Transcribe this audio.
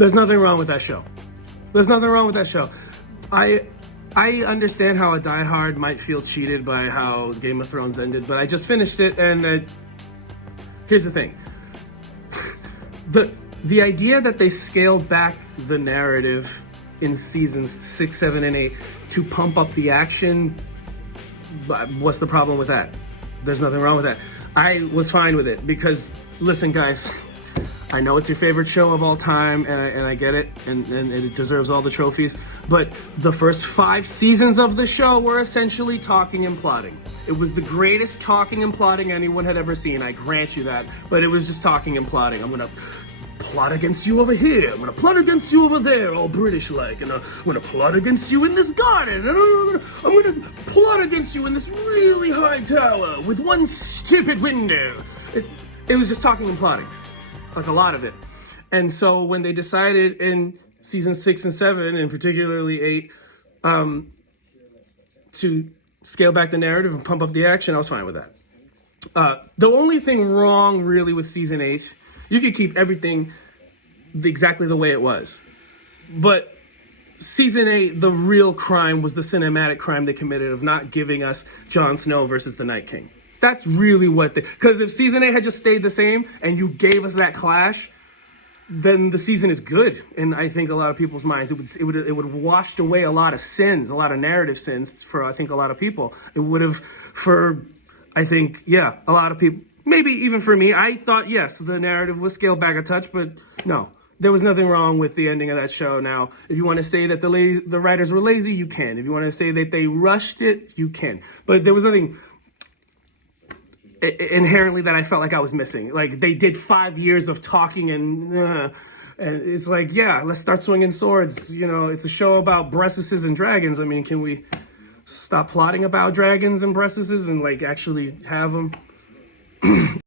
There's nothing wrong with that show. There's nothing wrong with that show. I understand how a diehard might feel cheated by how Game of Thrones ended, but I just finished it, and here's the thing. The idea that they scaled back the narrative in seasons 6, 7, and 8 to pump up the action, what's the problem with that? There's nothing wrong with that. I was fine with it because, listen, guys, I know it's your favorite show of all time, and I get it, and it deserves all the trophies, but the first 5 seasons of the show were essentially talking and plotting. It was the greatest talking and plotting anyone had ever seen, I grant you that, but it was just talking and plotting. I'm gonna plot against you over here, I'm gonna plot against you over there, all British-like, and I'm gonna plot against you in this garden, and I'm gonna plot against you in this really high tower with one stupid window. It was just talking and plotting. Like a lot of it. And so when they decided in season 6 and 7, and particularly 8, to scale back the narrative and pump up the action, I was fine with that. The only thing wrong really with season 8, you could keep everything exactly the way it was. But season 8, the real crime was the cinematic crime they committed of not giving us Jon Snow versus the Night King. That's really what because if season 8 had just stayed the same and you gave us that clash, then the season is good. And I think a lot of people's minds, it would have washed away a lot of sins, a lot of narrative sins for, I think, a lot of people. It would have, for, I think, yeah, a lot of people, maybe even for me, I thought, yes, the narrative was scaled back a touch, but no. There was nothing wrong with the ending of that show. Now, if you want to say that the writers were lazy, you can. If you want to say that they rushed it, you can. But there was nothing inherently that I felt like I was missing. Like, they did 5 years of talking and it's like, yeah, let's start swinging swords. You know, it's a show about breasts and dragons. I mean, can we stop plotting about dragons and breasts and like actually have them?